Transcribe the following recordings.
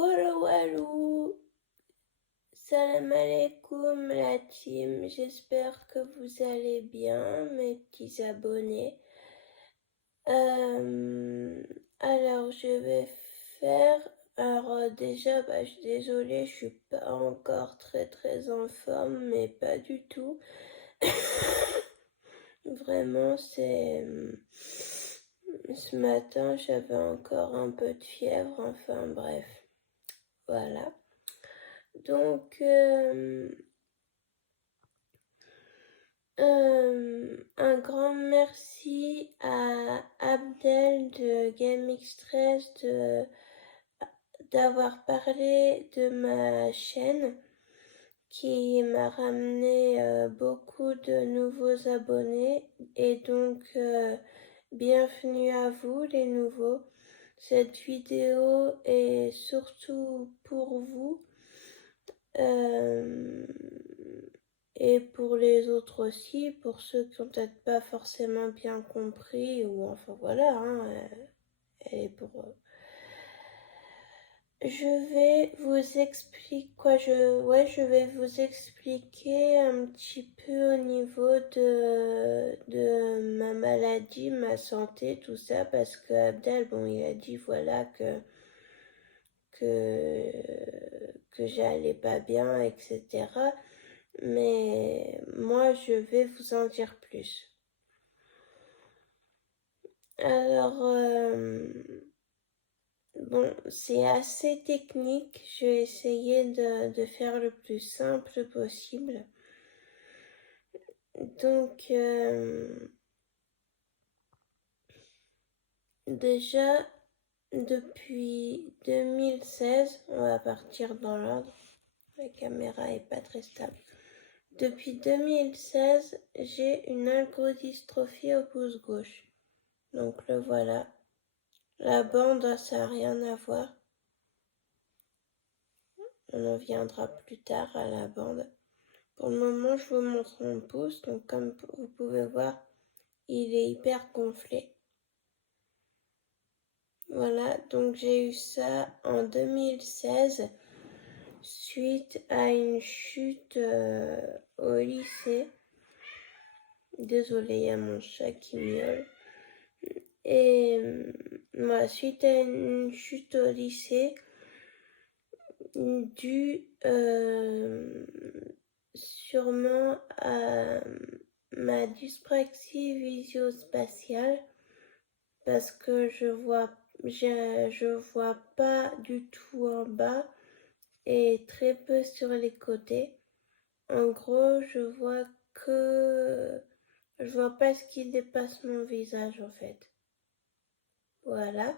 Walou, salam alaikum la team, j'espère que vous allez bien mes petits abonnés. Alors je vais faire, déjà je suis désolée, je suis pas encore très en forme, mais pas du tout. Vraiment ce matin j'avais encore un peu de fièvre, enfin bref, voilà. Donc un grand merci à Abdel de GameX13 d'avoir parlé de ma chaîne qui m'a ramené beaucoup de nouveaux abonnés et donc bienvenue à vous les nouveaux. Cette vidéo est surtout pour vous. Et pour les autres aussi, pour ceux qui n'ont peut-être pas forcément bien compris, ou enfin voilà, elle est pour eux. Je vais vous expliquer je vais vous expliquer un petit peu au niveau de ma maladie, ma santé, tout ça, parce que Abdel, il a dit voilà que j'allais pas bien, etc. Mais moi, je vais vous en dire plus. Alors, c'est assez technique. Je vais essayer de faire le plus simple possible. Donc, déjà, depuis 2016, on va partir dans l'ordre. La caméra est pas très stable. Depuis 2016, j'ai une algodystrophie au pouce gauche. Donc le voilà. La bande, ça n'a rien à voir. On en viendra plus tard à la bande. Pour le moment, je vous montre mon pouce. Donc comme vous pouvez voir, il est hyper gonflé. Voilà, donc j'ai eu ça en 2016 suite à une chute au lycée. Désolée, il y a mon chat qui miaule. Et suite à une chute au lycée, due sûrement à ma dyspraxie visuospatiale, parce que je vois pas du tout en bas et très peu sur les côtés. En gros, je vois pas ce qui dépasse mon visage en fait. Voilà.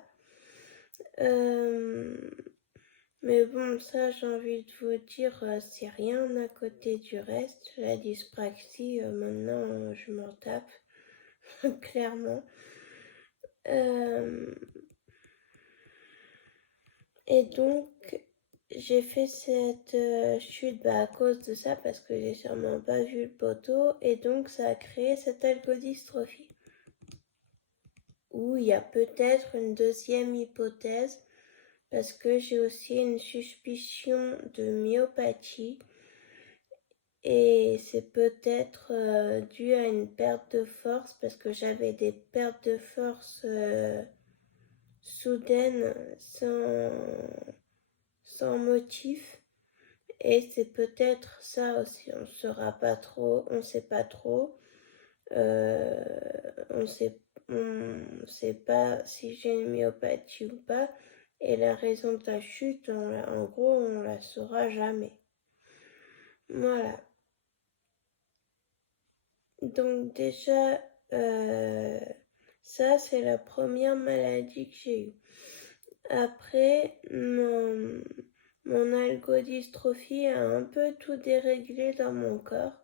Mais bon, ça, j'ai envie de vous dire, c'est rien à côté du reste. La dyspraxie, maintenant, je m'en tape, clairement. Et donc, j'ai fait cette chute à cause de ça, parce que j'ai sûrement pas vu le poteau, et donc ça a créé cette algodystrophie. Ou il y a peut-être une deuxième hypothèse, parce que j'ai aussi une suspicion de myopathie. Et c'est peut-être dû à une perte de force, parce que j'avais des pertes de force soudaines sans motif. Et c'est peut-être ça aussi, on sait pas trop. On sait pas si j'ai une myopathie ou pas. Et la raison de la chute, en gros, on la saura jamais. Voilà. Donc déjà, ça c'est la première maladie que j'ai eue. Après, mon algodystrophie a un peu tout déréglé dans mon corps.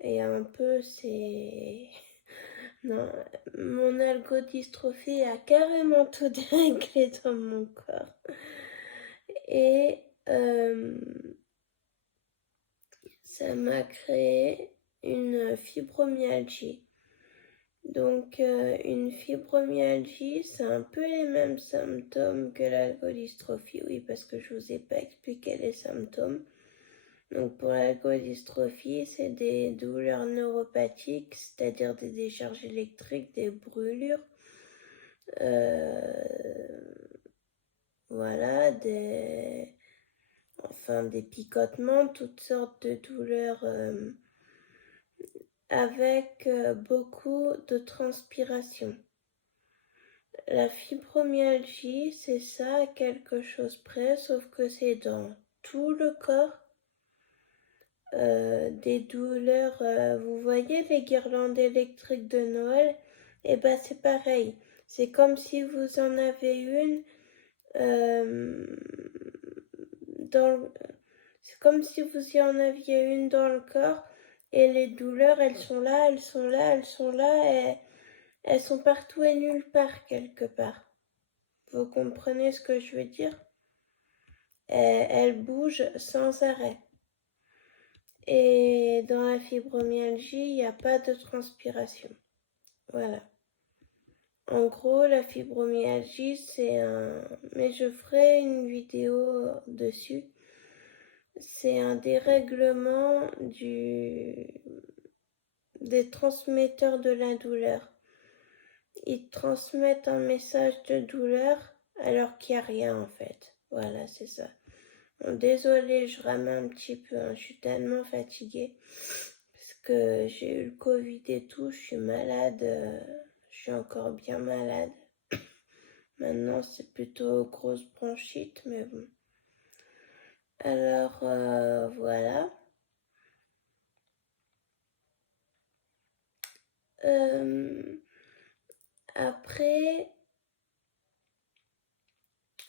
Et un peu c'est... Non, mon algodystrophie a carrément tout déréglé dans mon corps. Et ça m'a créé une fibromyalgie. Donc, une fibromyalgie, c'est un peu les mêmes symptômes que l'algodystrophie, oui, parce que je vous ai pas expliqué les symptômes. Donc, pour l'algodystrophie, c'est des douleurs neuropathiques, c'est-à-dire des décharges électriques, des brûlures, voilà, des picotements, toutes sortes de douleurs avec beaucoup de transpiration. La fibromyalgie, c'est ça à quelque chose près, sauf que c'est dans tout le corps. Des douleurs, vous voyez les guirlandes électriques de Noël? Eh ben c'est pareil. C'est comme si vous en avez une c'est comme si vous y en aviez une dans le corps et les douleurs, elles sont là, elles sont là, elles sont là et elles sont partout et nulle part quelque part. Vous comprenez ce que je veux dire? Elles bougent sans arrêt. Et dans la fibromyalgie, il n'y a pas de transpiration. Voilà. En gros, la fibromyalgie, c'est un... Mais je ferai une vidéo dessus. C'est un dérèglement des transmetteurs de la douleur. Ils transmettent un message de douleur alors qu'il n'y a rien en fait. Voilà, c'est ça. Bon, désolée, je rame un petit peu, hein. Je suis tellement fatiguée parce que j'ai eu le Covid et tout, je suis malade, je suis encore bien malade. Maintenant, c'est plutôt grosse bronchite, mais bon. Alors, voilà. Après,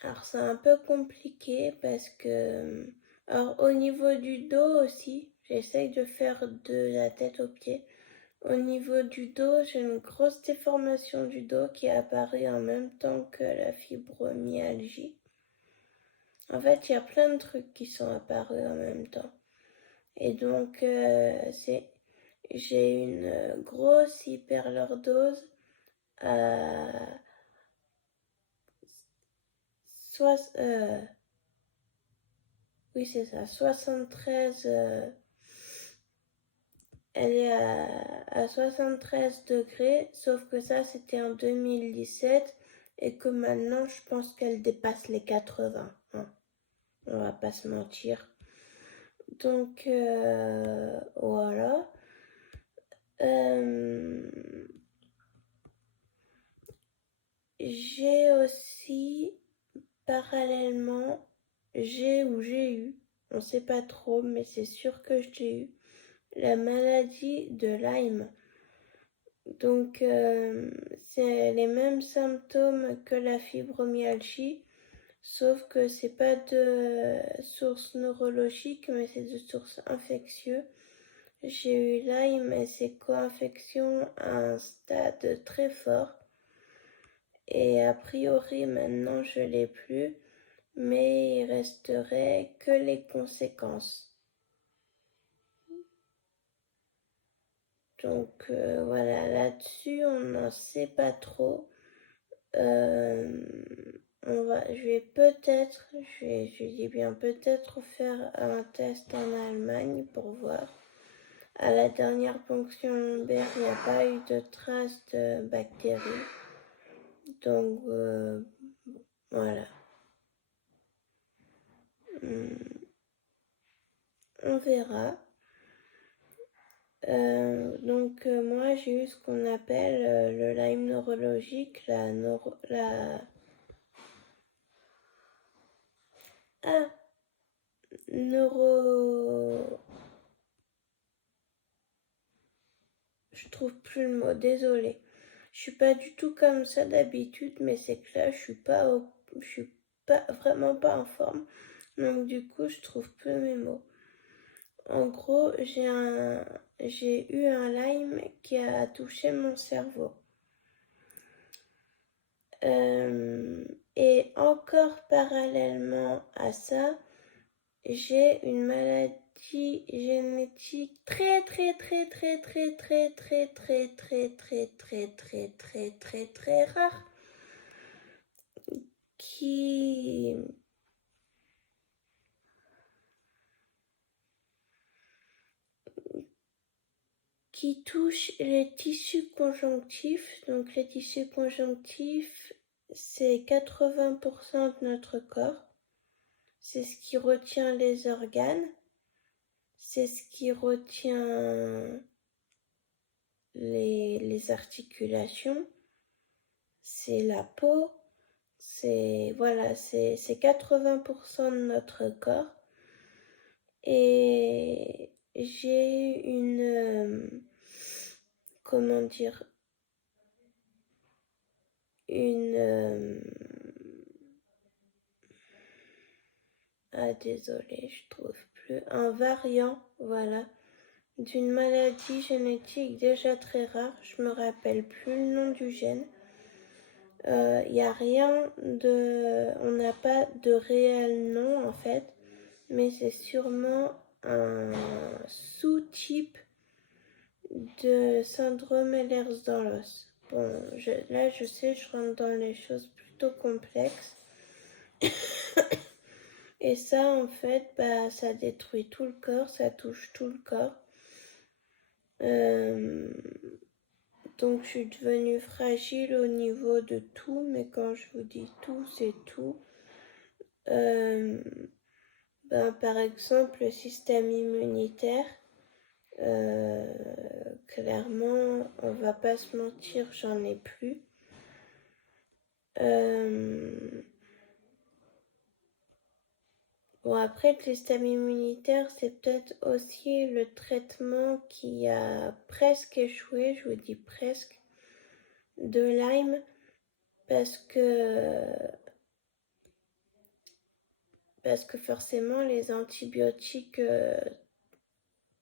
alors c'est un peu compliqué parce que, alors au niveau du dos aussi, j'essaye de faire de la tête aux pieds. Au niveau du dos, j'ai une grosse déformation du dos qui est apparue en même temps que la fibromyalgie. En fait, il y a plein de trucs qui sont apparus en même temps. Et donc, j'ai une grosse hyperlordose à oui, c'est ça, 73. Elle est à 73 degrés, sauf que ça, c'était en 2017 et que maintenant, je pense qu'elle dépasse les 80. Hein. On va pas se mentir. Donc, voilà. J'ai aussi, parallèlement, j'ai eu, on sait pas trop, mais c'est sûr que j'ai eu, la maladie de Lyme. Donc, c'est les mêmes symptômes que la fibromyalgie, sauf que c'est pas de source neurologique, mais c'est de source infectieuse. J'ai eu Lyme et c'est co-infection à un stade très fort. Et a priori, maintenant, je l'ai plus, mais il resterait que les conséquences. Donc voilà, là-dessus, on n'en sait pas trop. Je vais peut-être, je dis bien peut-être faire un test en Allemagne pour voir. À la dernière ponction lombaire, il n'y a pas eu de traces de bactéries. Donc voilà. On verra. Donc moi j'ai eu ce qu'on appelle le Lyme neurologique, je trouve plus le mot, désolée. Je suis pas du tout comme ça d'habitude, mais c'est que là je suis pas vraiment pas en forme. Donc du coup je trouve plus mes mots. En gros, j'ai eu un Lyme qui a touché mon cerveau. Et encore parallèlement à ça, j'ai une maladie, génétique très rare qui touche les tissus conjonctifs. Donc les tissus conjonctifs, c'est 80% de notre corps. C'est ce qui retient les organes. C'est ce qui retient les articulations. C'est la peau. C'est 80% de notre corps. Et j'ai désolée, je trouve plus, un variant, voilà, d'une maladie génétique déjà très rare, je me rappelle plus le nom du gène. Il n'y a rien on n'a pas de réel nom en fait, mais c'est sûrement un sous-type de syndrome Ehlers-Danlos. Bon, là je sais, je rentre dans les choses plutôt complexes. Et ça, en fait, ça détruit tout le corps, ça touche tout le corps. Donc, je suis devenue fragile au niveau de tout, mais quand je vous dis tout, c'est tout. Par exemple, le système immunitaire, clairement, on va pas se mentir, j'en ai plus. Bon, après, le système immunitaire, c'est peut-être aussi le traitement qui a presque échoué, je vous dis presque, de Lyme, parce que forcément, les antibiotiques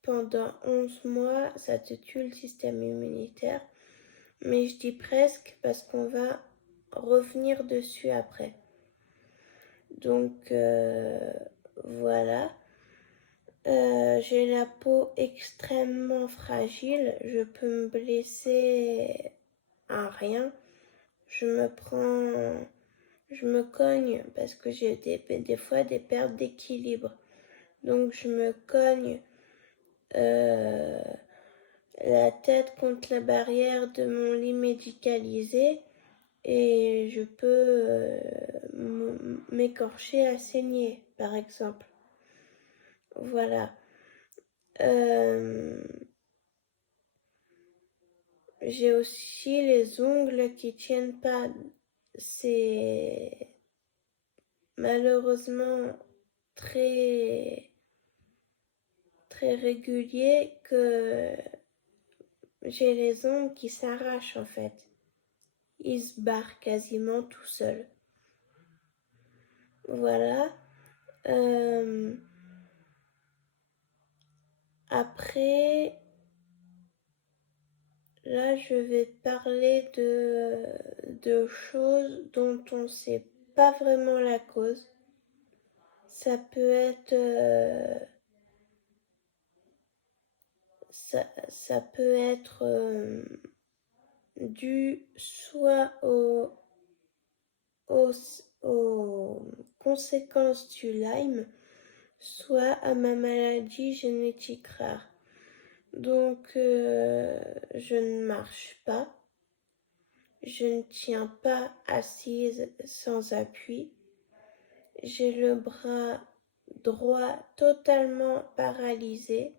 pendant 11 mois, ça te tue le système immunitaire. Mais je dis presque parce qu'on va revenir dessus après. Donc, voilà. J'ai la peau extrêmement fragile, je peux me blesser à rien. Je me cogne parce que j'ai des fois des pertes d'équilibre. Donc je me cogne la tête contre la barrière de mon lit médicalisé et je peux m'écorcher à saigner, par exemple. Voilà. J'ai aussi les ongles qui tiennent pas. C'est malheureusement très régulier que j'ai les ongles qui s'arrachent en fait. Ils se barrent quasiment tout seuls. Voilà. Après, là, je vais parler de choses dont on ne sait pas vraiment la cause. Ça peut être ça peut être dû soit aux conséquences du Lyme, soit à ma maladie génétique rare. Donc, je ne marche pas, je ne tiens pas assise sans appui, j'ai le bras droit totalement paralysé,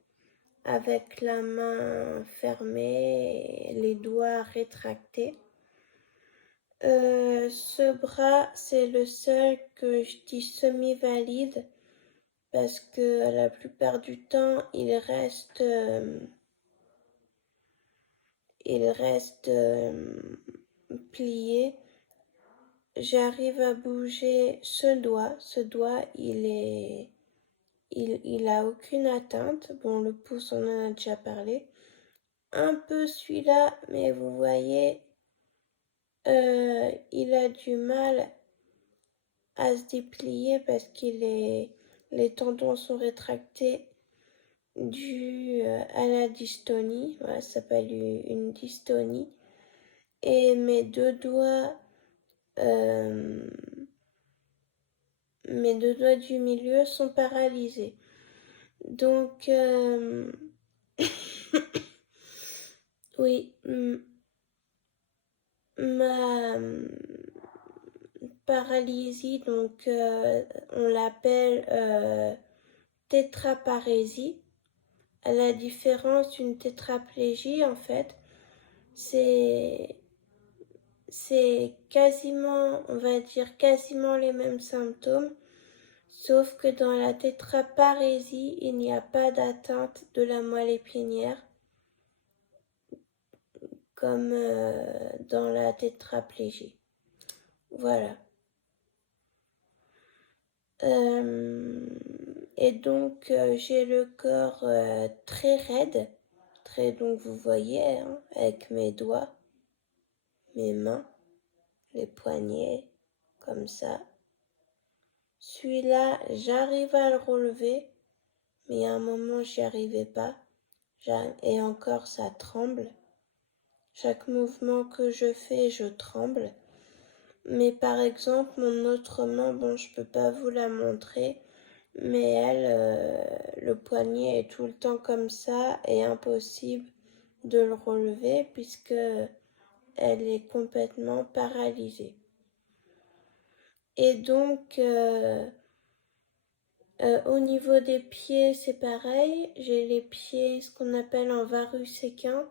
avec la main fermée et les doigts rétractés. Ce bras, c'est le seul que je dis semi-valide parce que la plupart du temps, il reste plié. J'arrive à bouger ce doigt. Ce doigt, il a aucune atteinte. Bon, le pouce, on en a déjà parlé. Un peu celui-là, mais vous voyez, il a du mal à se déplier parce les tendons sont rétractés dû à la dystonie. Voilà, ça s'appelle une dystonie. Et mes deux doigts du milieu sont paralysés. Donc, oui, ma paralysie, donc on l'appelle tétraparésie. À la différence d'une tétraplégie, en fait, c'est quasiment, on va dire, quasiment les mêmes symptômes, sauf que dans la tétraparésie, il n'y a pas d'atteinte de la moelle épinière, comme dans la tétraplégie. Voilà. Et donc, j'ai le corps très raide, donc vous voyez, hein, avec mes doigts, mes mains, les poignets, comme ça. Celui-là, j'arrive à le relever, mais à un moment, j'y arrivais pas. Et encore, ça tremble. Chaque mouvement que je fais, je tremble. Mais par exemple, mon autre main, bon, je peux pas vous la montrer, mais elle, le poignet est tout le temps comme ça et impossible de le relever puisque elle est complètement paralysée. Et donc, au niveau des pieds, c'est pareil. J'ai les pieds, ce qu'on appelle en varus équin,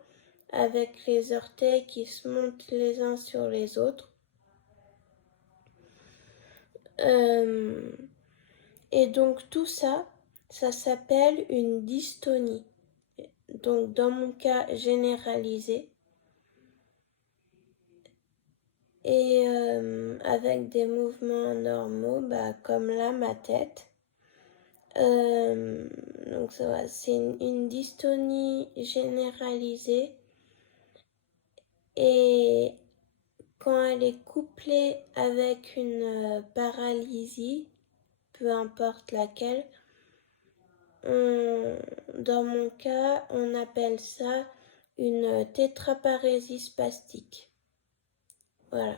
avec les orteils qui se montent les uns sur les autres. Et donc tout ça, ça s'appelle une dystonie. Donc dans mon cas généralisé. Et avec des mouvements normaux, comme là, ma tête. Donc ça va, c'est une dystonie généralisée. Et quand elle est couplée avec une paralysie, peu importe laquelle, dans mon cas, on appelle ça une tétraparésie spastique. Voilà.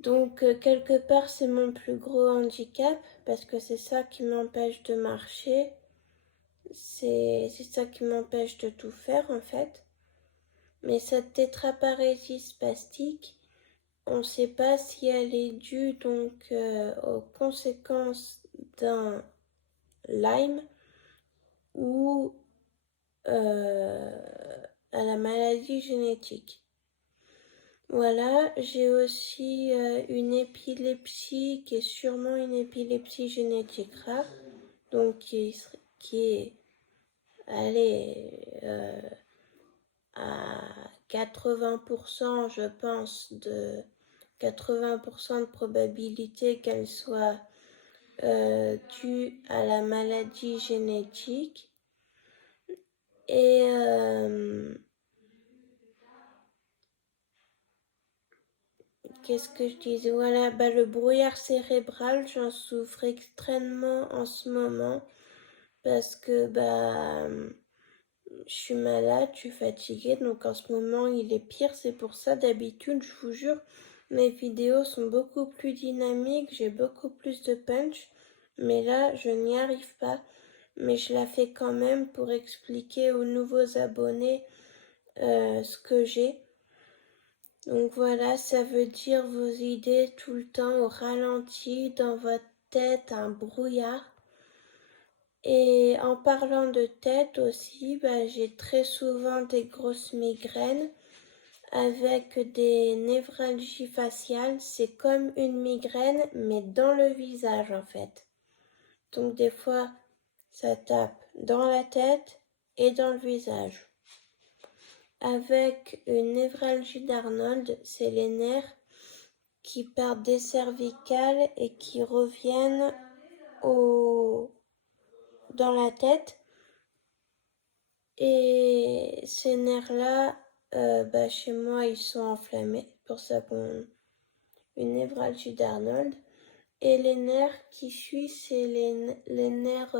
Donc, quelque part, c'est mon plus gros handicap parce que c'est ça qui m'empêche de marcher. C'est ça qui m'empêche de tout faire, en fait. Mais cette tétraparésie spastique, on ne sait pas si elle est due donc aux conséquences d'un Lyme ou à la maladie génétique. Voilà, j'ai aussi une épilepsie qui est sûrement une épilepsie génétique rare, donc qui est allez, à 80%, je pense, de 80% de probabilité qu'elle soit due à la maladie génétique. Et qu'est-ce que je disais? Voilà, le brouillard cérébral, j'en souffre extrêmement en ce moment parce que je suis malade, je suis fatiguée, donc en ce moment il est pire. C'est pour ça, d'habitude, je vous jure, mes vidéos sont beaucoup plus dynamiques, j'ai beaucoup plus de punch, mais là je n'y arrive pas. Mais je la fais quand même pour expliquer aux nouveaux abonnés ce que j'ai. Donc voilà, ça veut dire vos idées tout le temps au ralenti, dans votre tête, un brouillard. Et en parlant de tête aussi, j'ai très souvent des grosses migraines avec des névralgies faciales. C'est comme une migraine, mais dans le visage en fait. Donc des fois, ça tape dans la tête et dans le visage. Avec une névralgie d'Arnold, c'est les nerfs qui partent des cervicales et qui reviennent dans la tête. Et ces nerfs-là, chez moi, ils sont enflammés. Pour ça qu'on une névralgie d'Arnold. Et les nerfs qui suivent, c'est les nerfs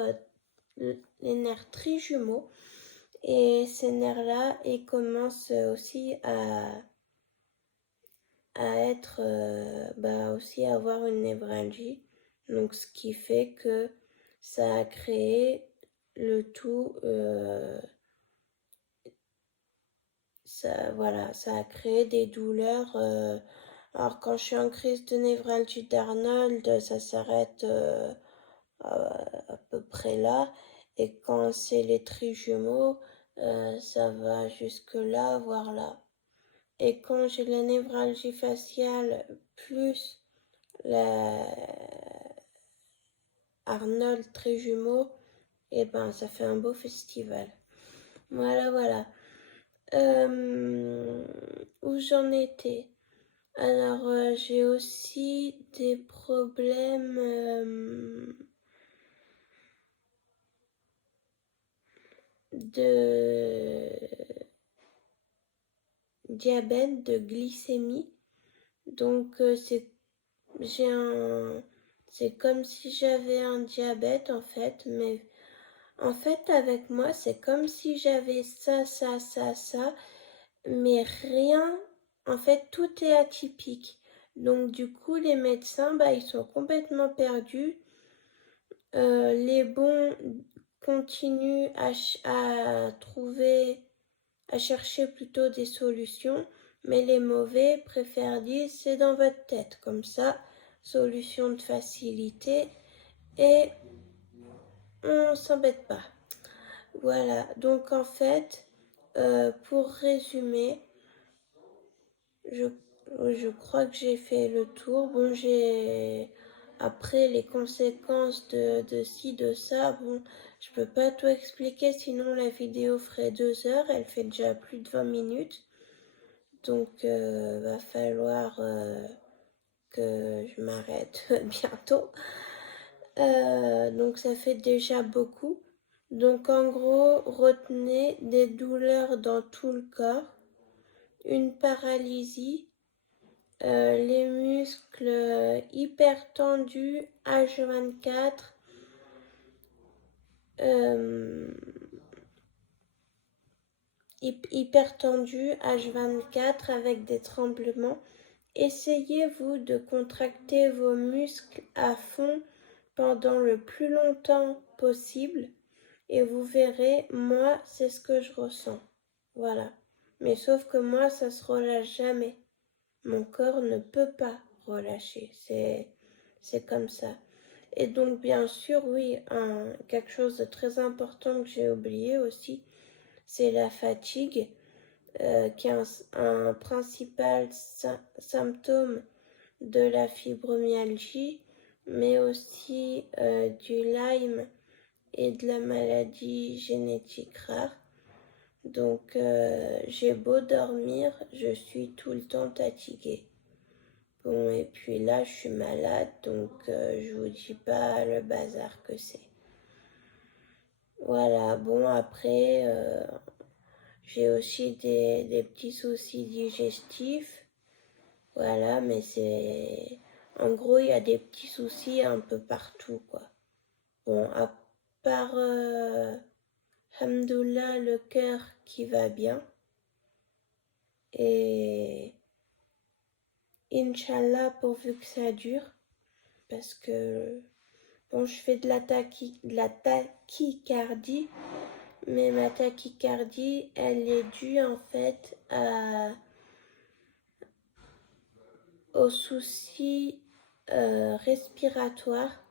les nerfs trijumeaux. Et ces nerfs-là, ils commencent aussi à être, aussi à avoir une névralgie. Donc, ce qui fait que ça a créé le tout, ça a créé des douleurs. Alors, quand je suis en crise de névralgie d'Arnold, ça s'arrête à peu près là. Et quand c'est les trijumeaux, ça va jusque là, voire là. Et quand j'ai la névralgie faciale plus la Arnold trijumeaux, et ben ça fait un beau festival. Voilà, voilà. Où j'en étais? Alors, j'ai aussi des problèmes de diabète, de glycémie. Donc, c'est comme si j'avais un diabète en fait, mais en fait avec moi c'est comme si j'avais ça, mais rien. En fait, tout est atypique. Donc du coup, les médecins, ils sont complètement perdus. Les bons continuent à trouver, à chercher plutôt des solutions, mais les mauvais préfèrent dire c'est dans votre tête, comme ça, solution de facilité, et on s'embête pas. Voilà, donc en fait, pour résumer, je, je crois que j'ai fait le tour. Bon, après les conséquences de ci, de ça, bon, je peux pas tout expliquer, sinon la vidéo ferait 2 heures, elle fait déjà plus de 20 minutes. Donc, va falloir que je m'arrête bientôt. Donc, ça fait déjà beaucoup. Donc, en gros, retenez des douleurs dans tout le corps, une paralysie, les muscles hyper tendus, H24, hyper tendus, H24 avec des tremblements. Essayez-vous de contracter vos muscles à fond pendant le plus longtemps possible et vous verrez, moi, c'est ce que je ressens. Voilà. Mais sauf que moi, ça se relâche jamais. Mon corps ne peut pas relâcher. C'est comme ça. Et donc, bien sûr, oui, quelque chose de très important que j'ai oublié aussi, c'est la fatigue. Qui est un principal symptôme de la fibromyalgie, mais aussi du Lyme et de la maladie génétique rare. Donc j'ai beau dormir, je suis tout le temps fatiguée. Bon, et puis là je suis malade, donc je vous dis pas le bazar que c'est. Voilà, bon après j'ai aussi des petits soucis digestifs. Voilà, mais c'est... En gros, il y a des petits soucis un peu partout, quoi. Bon, à part, Hamdoullah, le cœur qui va bien. Et Inch'Allah, pourvu que ça dure. Parce que, bon, je fais de la tachycardie. Mais ma tachycardie, elle est due, en fait, aux soucis respiratoires.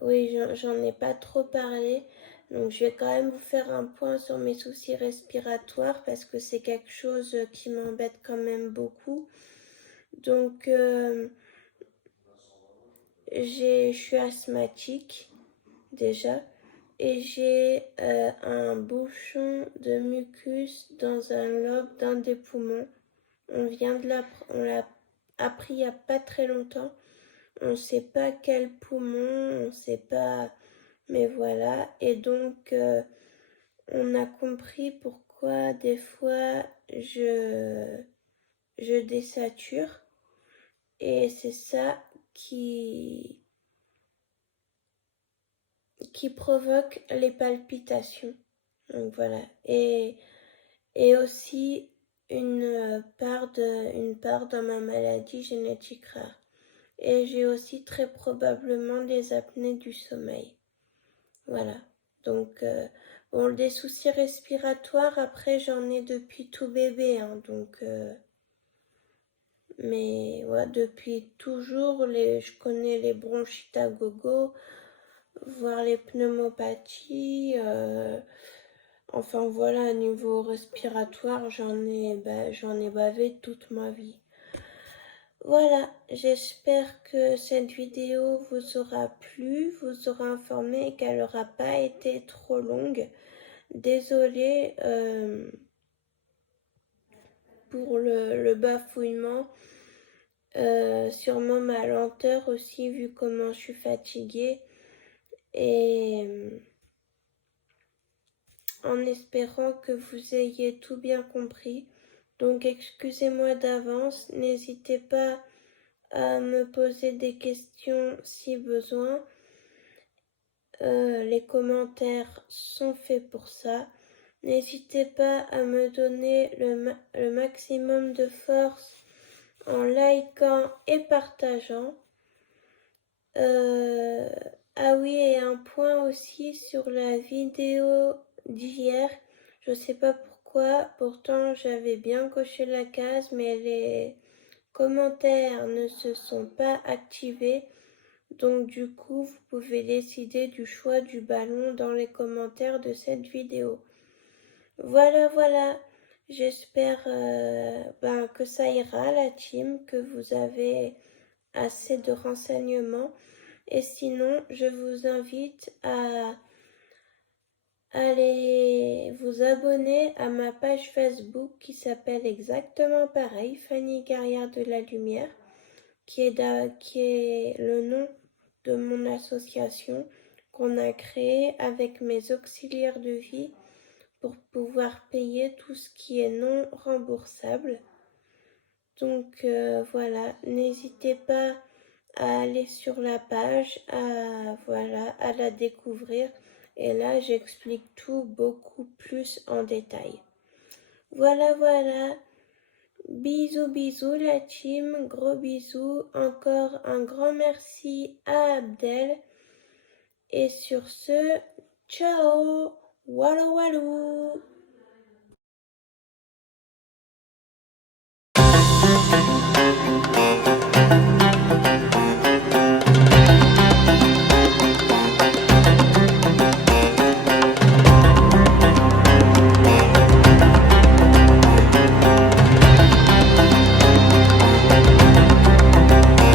Oui, j'en ai pas trop parlé, donc je vais quand même vous faire un point sur mes soucis respiratoires parce que c'est quelque chose qui m'embête quand même beaucoup. Donc, je suis asthmatique déjà et j'ai un bouchon de mucus dans un lobe d'un des poumons. On l'a appris il n'y a pas très longtemps. On ne sait pas quel poumon, on ne sait pas, mais voilà. Et donc, on a compris pourquoi des fois je désature. Et c'est ça qui qui provoque les palpitations. Donc voilà. Et aussi une part dans ma maladie génétique rare. Et j'ai aussi très probablement des apnées du sommeil. Voilà. Donc, bon, des soucis respiratoires, après, j'en ai depuis tout bébé. Hein, donc, mais ouais, depuis toujours, je connais les bronchites à gogo, voire les pneumopathies. Enfin voilà, à niveau respiratoire, j'en ai bavé toute ma vie. Voilà, j'espère que cette vidéo vous aura plu, vous aura informé et qu'elle n'aura pas été trop longue. Désolée pour le bafouillement, sûrement ma lenteur aussi vu comment je suis fatiguée et en espérant que vous ayez tout bien compris. Donc excusez-moi d'avance, n'hésitez pas à me poser des questions si besoin. Les commentaires sont faits pour ça. N'hésitez pas à me donner le maximum de force en likant et partageant. Ah oui, et un point aussi sur la vidéo d'hier. Je sais pas pourquoi, pourtant j'avais bien coché la case, mais les commentaires ne se sont pas activés. Donc du coup, vous pouvez décider du choix du ballon dans les commentaires de cette vidéo. Voilà. J'espère que ça ira la team, que vous avez assez de renseignements. Et sinon, je vous invite à aller vous abonner à ma page Facebook qui s'appelle exactement pareil, Fanny Guerrière de la Lumière, qui est le nom de mon association qu'on a créée avec mes auxiliaires de vie pour pouvoir payer tout ce qui est non remboursable. Donc voilà, n'hésitez pas à aller sur la page, à la découvrir. Et là, j'explique tout beaucoup plus en détail. Voilà. Bisous la team, gros bisous. Encore un grand merci à Abdel. Et sur ce, ciao, walou walou.